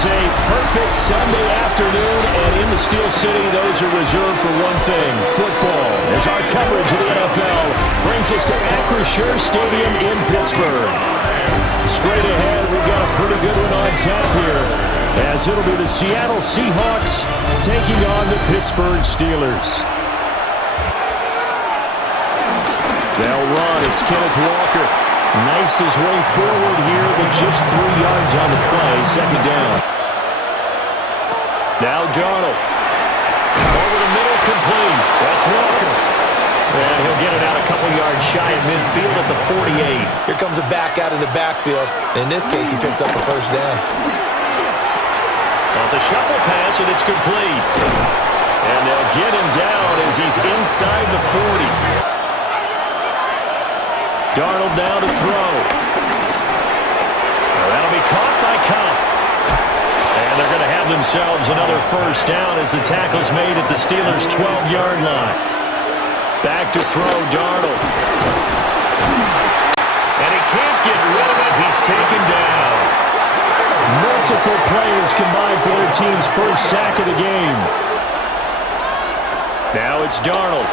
is a perfect Sunday afternoon, and in the Steel City, those are reserved for one thing, football, as our coverage of the NFL brings us to Acrisure Stadium in Pittsburgh. Straight ahead, we've got a pretty good one on tap here, as it'll be the Seattle Seahawks taking on the Pittsburgh Steelers. They'll run. It's Kenneth Walker. Knifes his way forward here with just 3 yards on the play. Second down. Now Darnold. Over the middle, complete. That's Walker. And he'll get it out a couple yards shy of midfield at the 48. Here comes a back out of the backfield. In this case, he picks up a first down. Well, it's a shuffle pass, and it's complete. And they'll get him down as he's inside the 40. Darnold now to throw. Well, that'll be caught by Cobb. And they're going to have themselves another first down as the tackle's made at the Steelers' 12-yard line. Back to throw, Darnold. And he can't get rid of it. He's taken down. Multiple players combined for their team's first sack of the game. Now it's Darnold.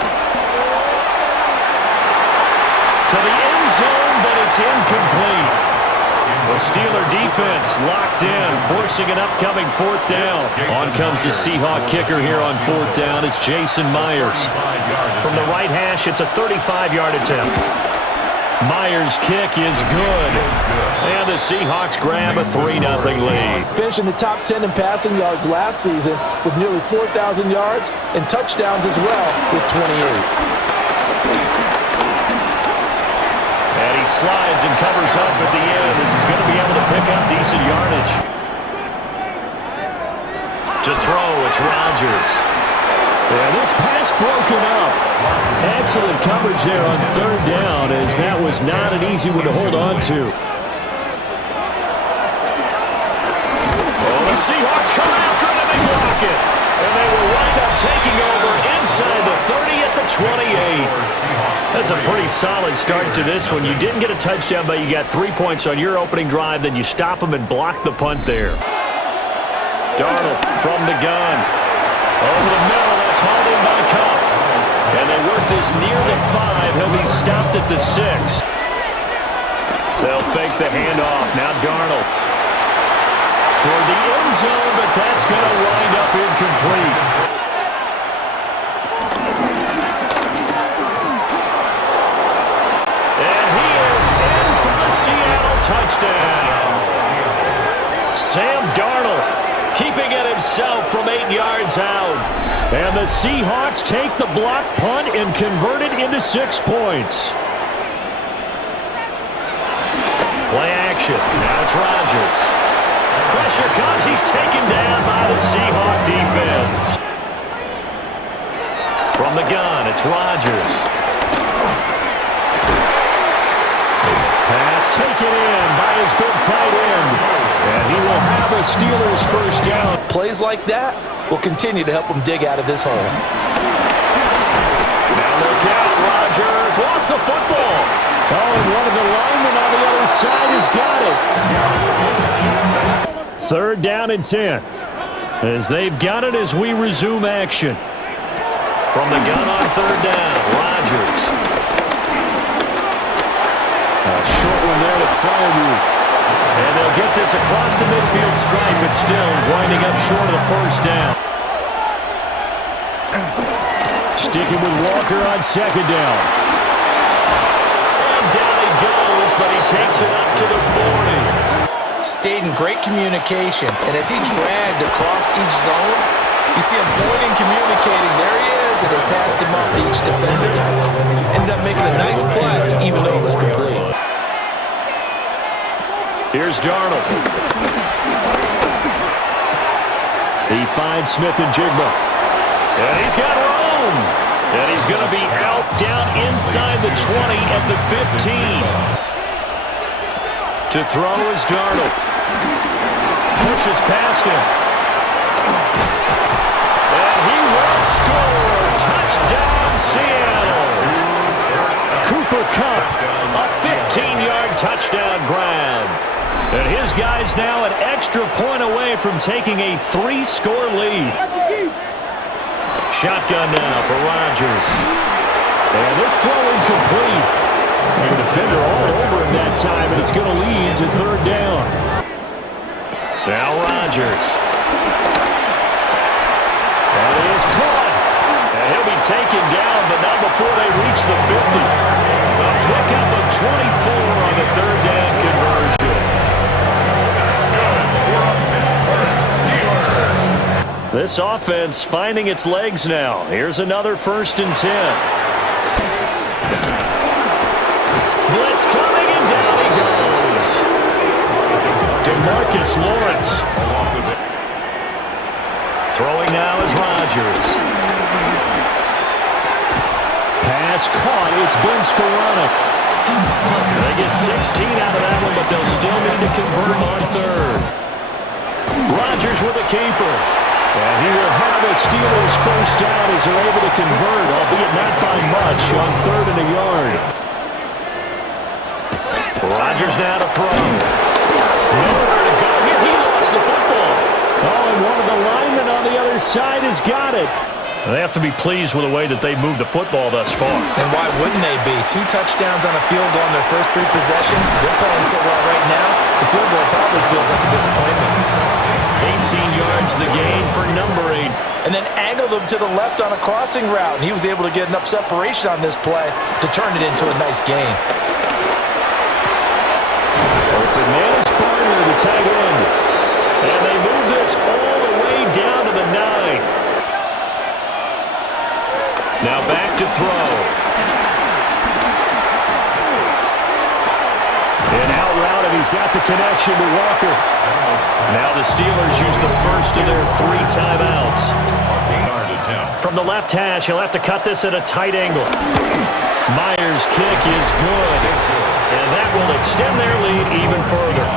To the end zone, but it's incomplete. The Steeler defense locked in, forcing an upcoming fourth down. On comes the Seahawk kicker here on fourth down. It's Jason Myers. From the right hash, it's a 35-yard attempt. Myers' kick is good. And the Seahawks grab a 3-0 lead. Finished in the top 10 in passing yards last season with nearly 4,000 yards and touchdowns as well with 28. And he slides and covers up at the end as he's going to be able to pick up decent yardage. To throw, it's Rodgers. Yeah, this pass broken up. Excellent coverage there on third down, as that was not an easy one to hold on to. Oh, the Seahawks come after it and they block it. And they will wind up taking over inside the 30 at the 28. That's a pretty solid start to this one. You didn't get a touchdown, but you got 3 points on your opening drive. Then you stop them and block the punt there. Darnold from the gun. Over the middle, that's hauled in by Cobb. And they work this near the 5. He'll be stopped at the 6. They'll fake the handoff. Now Darnold. Toward the end zone, but that's going to wind up incomplete. And he is in for the Seattle touchdown. Sam Darnold keeping it himself from 8 yards out. And the Seahawks take the block punt and convert it into 6 points. Play action. Now it's Rodgers. Pressure comes. He's taken down by the Seahawk defense. From the gun, it's Rodgers. Pass taken in by his big tight end. And he will have a Steelers first down. Plays like that will continue to help them dig out of this hole. Now look out. Rodgers lost the football. Oh, and one of the linemen on the other side has got it. Third down and 10. As they've got it as we resume action. From the gun on third down, Rodgers. A short one there to Firewoof. And they'll get this across the midfield stripe, but still winding up short of the first down. Sticking with Walker on second down. And down he goes, but he takes it up to the 40. Stayed in great communication, and as he dragged across each zone, you see him pointing, communicating. There he is, and they passed him off to each defender. Ended up making a nice play, even though it was complete. Here's Darnold. He finds Smith and Jigba. And he's got room. And he's going to be out down inside the 20 at the 15. To throw is Darnold. Pushes past him. And he will score. Touchdown, Seattle. Cooper Kupp, a 15-yard touchdown grab. And his guys now an extra point away from taking a 3-score lead. Shotgun now for Rodgers. And this throw incomplete. And the defender all over him that time, and it's going to lead to third down. Now Rodgers. And he is caught. And he'll be taken down, but not before they reach the 50. A pickup of 24 on the third down conversion. That's good for a Pittsburgh Steelers. This offense finding its legs now. Here's another 1st and 10. Blitz coming, and down he goes. DeMarcus Lawrence. Throwing now is Rodgers. Pass caught. It's Ben Skoranek. They get 16 out of that one, but they'll still need to convert on third. Rodgers with a keeper. And he will have a Steelers first down as they're able to convert, albeit not by much, on 3rd and a yard. Rodgers now to throw. Nowhere to go here. He lost the football. Oh, and one of the linemen on the other side has got it. They have to be pleased with the way that they moved the football thus far. And why wouldn't they be? 2 touchdowns on a field goal in their first 3 possessions. They're playing so well right now, the field goal probably feels like a disappointment. 18 yards the gain for number 8. And then angled him to the left on a crossing route. And he was able to get enough separation on this play to turn it into a nice gain. Open man is Barner, the tight end. And they move this all the way down to the 9. Now back to throw. And out route, and he's got the connection to Walker. Now the Steelers use the first of their 3 timeouts. From the left hash, he'll have to cut this at a tight angle. Myers' kick is good. And that will extend their lead even further.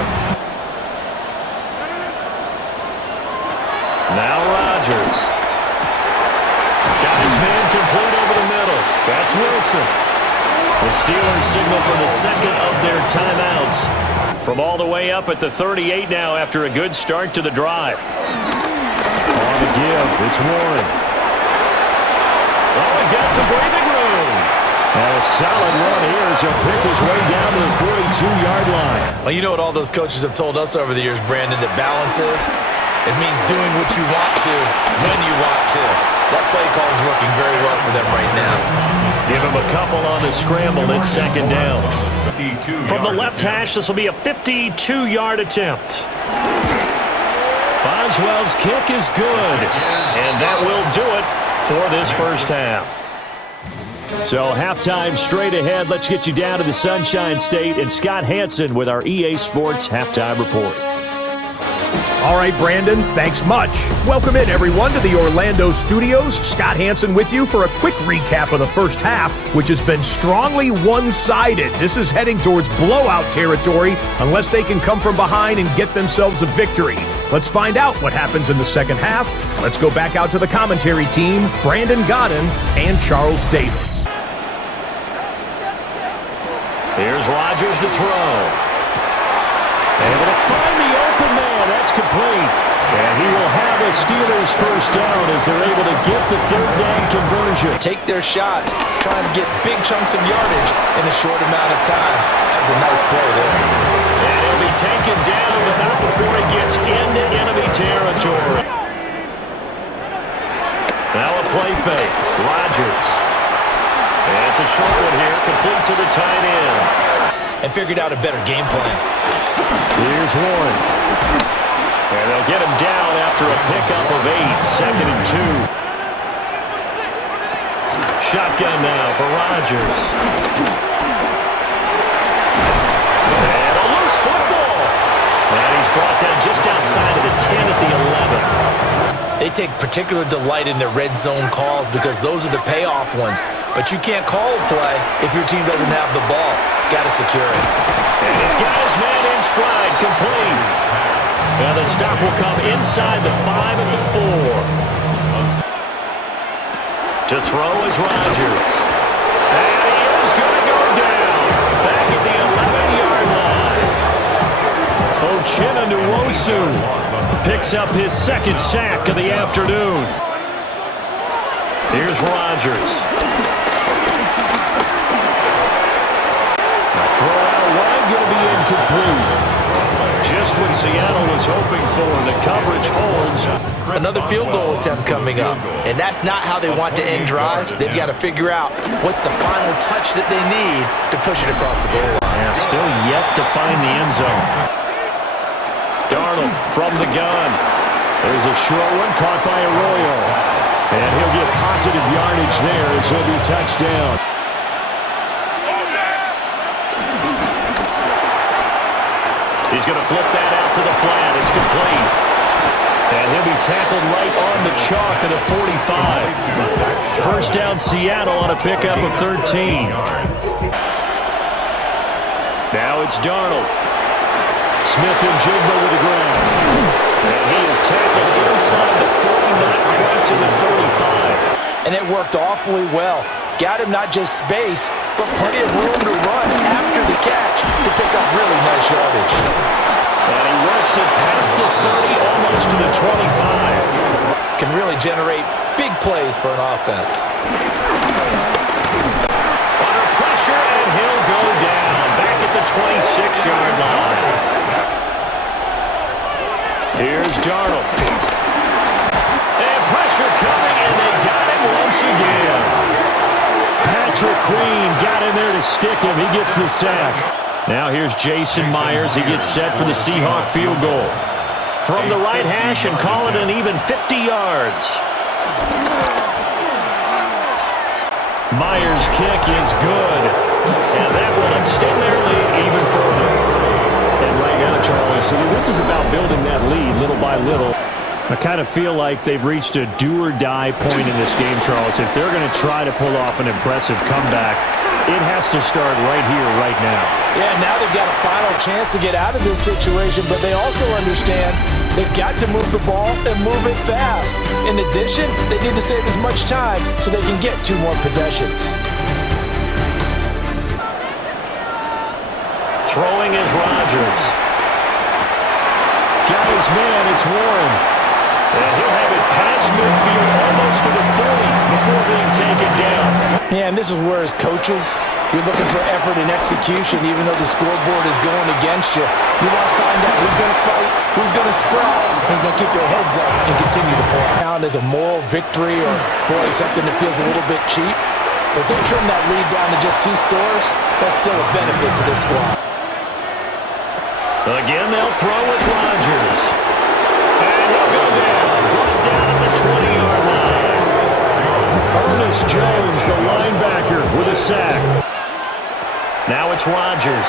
Now Rodgers. Got his man complete over the middle. That's Wilson. The Steelers signal for the second of their timeouts. From all the way up at the 38 now after a good start to the drive. On the give, it's Warren. Oh, he's got some breathing room. And a solid run here as he'll pick his way down to the 42-yard line. Well, you know what all those coaches have told us over the years, Brandon, that balance is? It means doing what you want to, when you want to. That play call is working very well for them right now. Give him a couple on the scramble. It's 2nd down. From the left hash, this will be a 52-yard attempt. Boswell's kick is good. And that will do it for this first half. So halftime straight ahead. Let's get you down to the Sunshine State and Scott Hansen with our EA Sports halftime report. All right, Brandon, thanks much. Welcome in, everyone, to the Orlando studios. Scott Hansen with you for a quick recap of the first half, which has been strongly one-sided. This is heading towards blowout territory unless they can come from behind and get themselves a victory. Let's find out what happens in the second half. Let's go back out to the commentary team, Brandon Gaudin and Charles Davis. Here's Rodgers to throw. Able to find the open man. That's complete. And he will have a Steelers first down as they're able to get the 3rd down conversion. Take their shots, trying to get big chunks of yardage in a short amount of time. That was a nice play there. And he'll be taken down, but not before he gets into enemy territory. Now a play fake. Rodgers. And it's a short one here, complete to the tight end. And figured out a better game plan. Here's Warren. And they'll get him down after a pickup of 8, 2nd and 2. Shotgun now for Rodgers. And a loose football. And he's brought down just outside of the 10 at the 11. They take particular delight in their red zone calls because those are the payoff ones. But you can't call a play if your team doesn't have the ball. Got to secure it. And he's got his man in stride, complete. Now the stop will come inside the 5 at the 4. To throw is Rodgers. And he is going to go down. Back at the 11-yard line. Uchenna Nwosu picks up his second sack of the afternoon. Here's Rodgers. The throw out wide going to be incomplete. Just what Seattle was hoping for. The coverage holds. Another field goal attempt coming up. And that's not how they want to end drives. They've got to figure out what's the final touch that they need to push it across the goal line. Yeah, still yet to find the end zone. Darnold from the gun. There's a short one caught by Arroyo. And he'll get positive yardage there as he'll be touched down. He's going to flip that out to the flat. It's complete. And he'll be tackled right on the chalk at the 45. First down Seattle on a pickup of 13. Now it's Darnold. Smith and Jigba with the ground. And he is tackled inside the 40, not quite to the 35. And it worked awfully well. Got him not just space, but plenty of room to run after the catch to pick up really nice yardage. And he works it past the 30, almost to the 25. Can really generate big plays for an offense. Under pressure, and he'll go down. Back at the 26-yard line. Here's Darnold. And pressure coming, and they got him once again. Patrick Queen got in there to stick him. He gets the sack. Now here's Jason Myers. He gets set for the Seahawk field goal. From the right hash and call it an even 50 yards. Myers' kick is good. And that will extend their lead even further. And right now, Charles, this is about building that lead little by little. I kind of feel like they've reached a do-or-die point in this game, Charles. If they're going to try to pull off an impressive comeback, it has to start right here, right now. Yeah, now they've got a final chance to get out of this situation, but they also understand they've got to move the ball and move it fast. In addition, they need to save as much time so they can get 2 more possessions. Throwing is Rodgers. Got his man, it's Warren. And he'll have it past midfield almost to the 30 before being taken down. Yeah, and this is where as coaches, you're looking for effort and execution even though the scoreboard is going against you. You want to find out who's going to fight, who's going to scrap, who's going to keep their heads up and continue to play. Count as a moral victory or, boy, something that feels a little bit cheap. But if they trim that lead down to just 2 scores, that's still a benefit to this squad. Again, they'll throw with Rodgers. And he'll go down. Brought down at the 20-yard line. Ernest Jones, the linebacker, with a sack. Now it's Rodgers.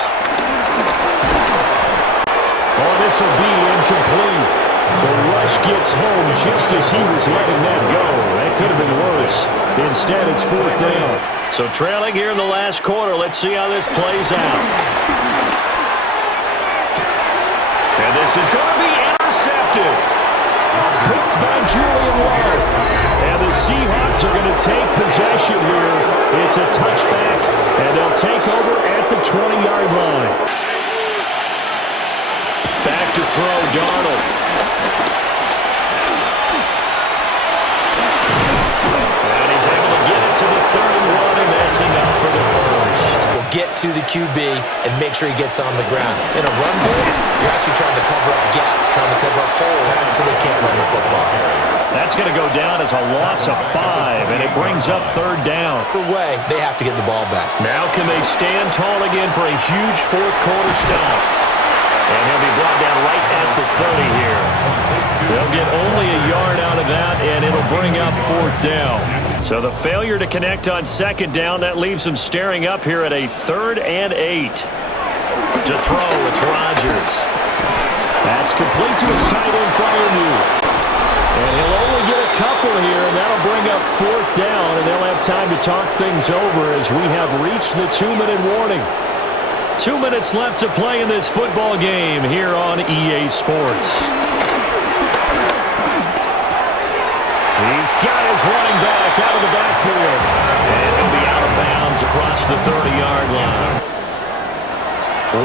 Oh, this will be incomplete. The rush gets home just as he was letting that go. That could have been worse. Instead, it's 4th down. So trailing here in the last quarter. Let's see how this plays out. And this is going to be intercepted. Picked by Julian Love. And the Seahawks are going to take possession here. It's a touchback, and they'll take over at the 20-yard line. Back to throw, Darnold. And he's able to get it to the 31, and that's enough for the first. Get to the QB and make sure he gets on the ground. In a run blitz, you're actually trying to cover up gaps, trying to cover up holes so they can't run the football. That's going to go down as a loss of 5, and it brings up 3rd down. Either way, they have to get the ball back. Now can they stand tall again for a huge 4th quarter stop? And he'll be brought down right at the 30 here. They'll get only a yard out of that, and it'll bring up 4th down. So the failure to connect on 2nd down, that leaves them staring up here at a 3rd and 8. To throw, it's Rodgers. That's complete to his tight end flyer move. And he'll only get a couple here, and that'll bring up 4th down, and they'll have time to talk things over as we have reached the 2-minute warning. 2 minutes left to play in this football game here on EA Sports. He's got his running back out of the backfield. And he'll be out of bounds across the 30-yard line.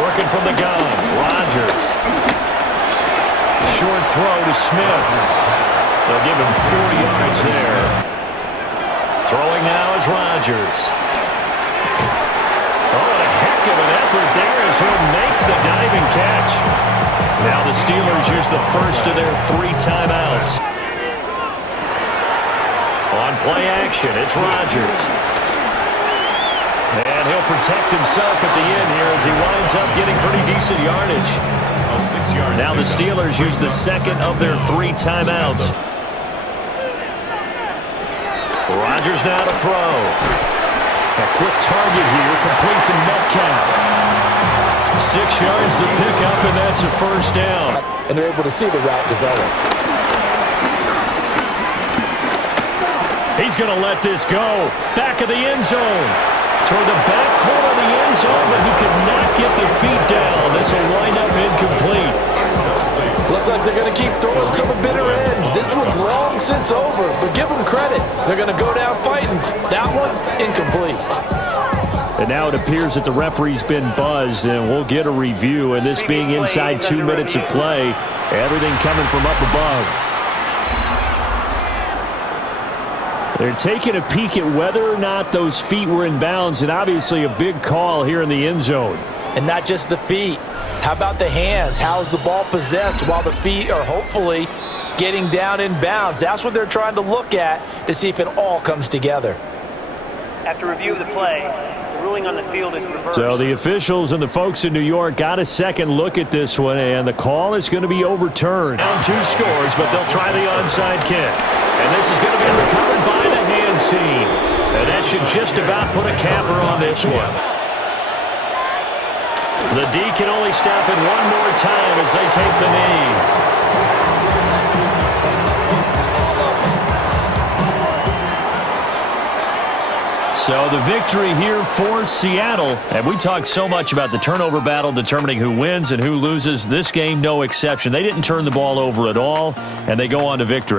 Working from the gun, Rodgers. short throw to Smith. They'll give him 4 yards there. Throwing now is Rodgers. Oh, and a heck of an effort there as he'll make the diving catch. Now the Steelers use the first of their 3 timeouts. On play action, it's Rodgers. And he'll protect himself at the end here as he winds up getting pretty decent yardage. Now the Steelers use the second of their 3 timeouts. Rodgers now to throw. A quick target here, complete to Metcalf. 6 yards the pickup, and that's a first down. And they're able to see the route develop. He's going to let this go. Back of the end zone. Toward the back corner of the end zone, but he could not get the feet down. This will wind up incomplete. Looks like they're going to keep throwing to the bitter end. This one's long since over, but give them credit. They're going to go down fighting. That one, incomplete. And now it appears that the referee's been buzzed, and we'll get a review. And this being inside 2 minutes of play, everything coming from up above. They're taking a peek at whether or not those feet were in bounds, and obviously a big call here in the end zone. And not just the feet. How about the hands? How's the ball possessed while the feet are hopefully getting down in bounds? That's what they're trying to look at to see if it all comes together. After review of the play, the ruling on the field is reversed. So the officials and the folks in New York got a second look at this one, and the call is going to be overturned. Down 2 scores, but they'll try the onside kick. And this is going to be recovered by the hands team. And that should just about put a capper on this one. The D can only stop it one more time as they take the knee. So the victory here for Seattle. And we talked so much about the turnover battle determining who wins and who loses. This game, no exception. They didn't turn the ball over at all, and they go on to victory.